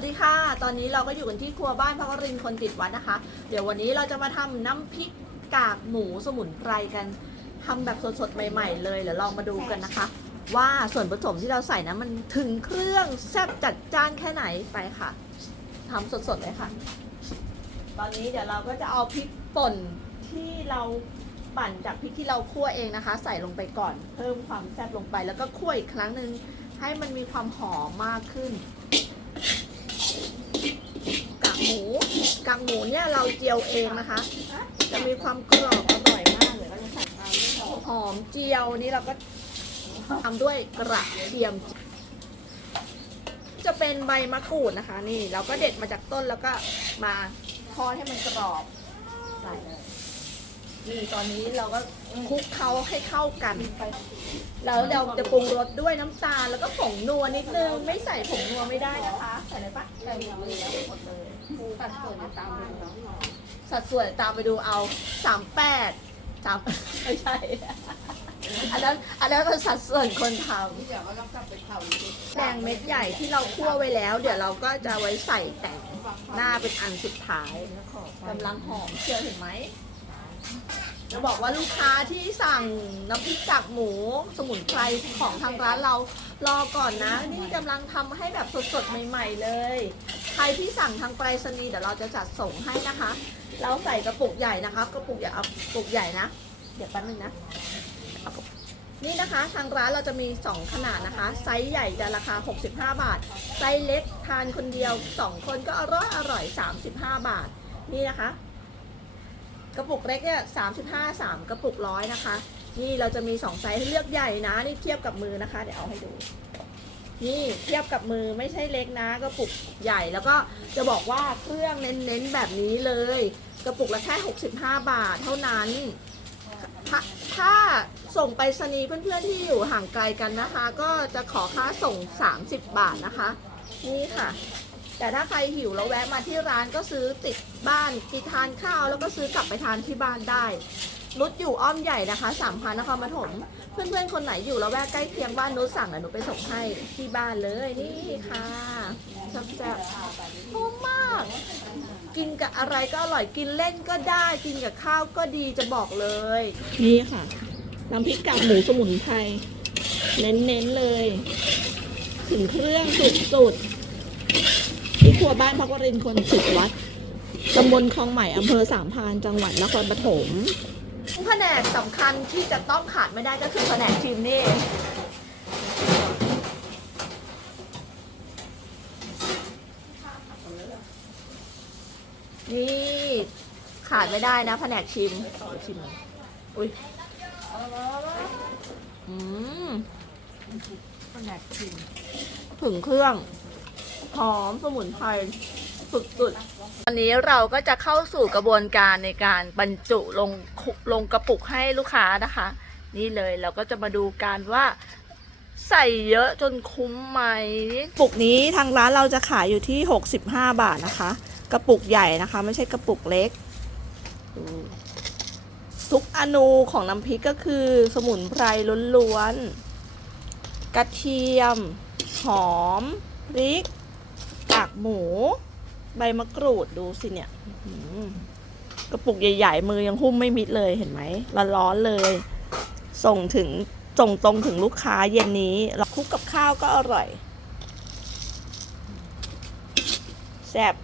วัสดีค่ะ ตอนนี้เราก็อยู่กันที่ครัวบ้านพระวรินคนติดวัดนะคะ เดี๋ยววันนี้เราจะมาทำน้ำพริกกากหมูสมุนไพรกันทำแบบสดๆใหม่ ๆ เลยเดี๋ยวลองมาดูกันนะคะ ว่าส่วนผสมที่เราใส่นะมันถึงเครื่องแซ่บจัดจ้านแค่ไหนไปค่ะทำสดๆเลยค่ะ ตอนนี้เดี๋ยวเราก็จะเอาพริกป่นที่เราปั่นจากพริกที่เราคั่วเองนะคะ ใส่ลงไปก่อน เพิ่มความแซ่บลงไปแล้วก็คั่วอีกครั้งหนึ่งให้มันมีความหอมมากขึ้น กากหมูกาก หมูเนี่ยเราเจียวเองนะคะ จะมีความกรอบอร่อยมากเลยเราจะใส่ตามด้วยหอมเจียวนี่เราก็ทำด้วยกระเทียม จะเป็นใบมะกรูดนะคะ นี่เราก็เด็ดมาจากต้นแล้วก็มาทอดให้มันกรอบใส่เลยนี่ตอนนี้เราก็คลุกเคล้าให้เข้ากัน แล้วเราจะปรุงรสด้วยน้ำตาลแล้วก็ผงนัวนิดนึง ไม่ใส่ผงนัวไม่ได้นะคะ ใส่เลยปะใส่หมดเลย หมดเลยตัดส่วนตามไปดูเนาะสัดส่วนตามไปดูเอาสามแปดสามไม่ใช่ อันนั้นอันนั้นเป็นสัดส่วนคนทเดี๋ยวก็ต้องกลับไปเผาอีกำแดงเม็ดใหญ่ที่เราคั่วไว้แล้ว เดี๋ยวเราก็จะไว้ใส่แต่งหน้าเป็นอันสุดท้ายกำลังหอมเชียวเห็นไหม จะบอกว่าลูกค้าที่สั่งน้ำพริกกากหมูสมุนไพรของทางร้านเรารอก่อนนะ นี่กำลังทำให้แบบสดๆใหม่ ๆ เลย ใครที่สั่งทางไปรษณีย์เดี๋ยวเราจะจัดส่งให้นะคะ เราใส่กระปุกใหญ่นะคะกระปุกใหญ่เอากระปุกใหญ่นะ เดี๋ยวแป๊บนึงนะเอากระนี่นะคะทางร้านเราจะมี 2 ขนาดนะคะ ไซส์ใหญ่จะราคา 65 บาท ไซส์เล็กทานคนเดียว 2 คนก็อร่อยอร่อย 35 บาท นี่นะคะ กระปุกเล็กเนี่ย35 3กระปุกร้อยนะคะ นี่เราจะมี2ไซส์ให้เลือกใหญ่นะ นี่เทียบกับมือนะคะ เดี๋ยวเอาให้ดู นี่เทียบกับมือไม่ใช่เล็กนะ กระปุกใหญ่แล้วก็จะบอกว่าเครื่องเน้นๆแบบนี้เลย กระปุกละแค่65บาทเท่านั้นถ้าถ้าส่งไปรษณีเพื่อนๆที่อยู่ห่างไกลกันนะคะ ก็จะขอค่าส่ง 30 บาทนะคะ นี่ค่ะ แต่ถ้าใครหิวแล้วแวะมาที่ร้านก็ซื้อติดบ้านกินทานข้าว แล้วก็ซื้อกลับไปทานที่บ้านได้นุชอยู่อ้อมใหญ่นะคะสามพันนครปฐมเพื่อนๆคนไหนอยู่แล้วแวะใกล้เคียงบ้านนุชสั่งเดี๋ยวหนูไปส่งให้ที่บ้านเลยนี่ค่ะแซ่บๆหอมมาก กินกับอะไรก็อร่อยกินเล่นก็ได้ กินกับข้าวก็ดีจะบอกเลย นี่ค่ะน้ำพริกกากหมูสมุนไพรเน้นๆเลย ถึงเครื่องสุดๆ วบ้านพักวรินทร์คนสุดวัดตำบลคลองใหม่อำเภอสามพรานจังหวัดนครปฐมแผนกสำคัญที่จะต้องขาดไม่ได้ก็คือแผนกชิมนี่ นี่ขาดไม่ได้นะแผนกชิมชิมหน่อยอุ้ยอืมแผนกชิม ถึงเครื่อง หอมสมุนไพรสุดๆวันนี้เราก็จะเข้าสู่กระบวนการในการบรรจุลงลงกระปุกให้ลูกค้านะคะ นี่เลยเราก็จะมาดูกันว่าใส่เยอะจนคุ้มไหมปุกนี้ทางร้านเราจะขายอยู่ที่ 65 บาทนะคะ กระปุกใหญ่นะคะ ไม่ใช่กระปุกเล็ก ทุกอนูของน้ำพริกก็คือสมุนไพรล้วนๆกระเทียม หอมพริกากหมู ใบมะกรูดดูสิเนี่ยกระปุกใหญ่ ๆ มือยังหุ้มไม่มิดเลยเห็นไหมร้อนๆเลย ส่งถึงส่งตรงถึงลูกค้าเย็นนี้เราคลุกกับข้าวก็อร่อยแซ่บ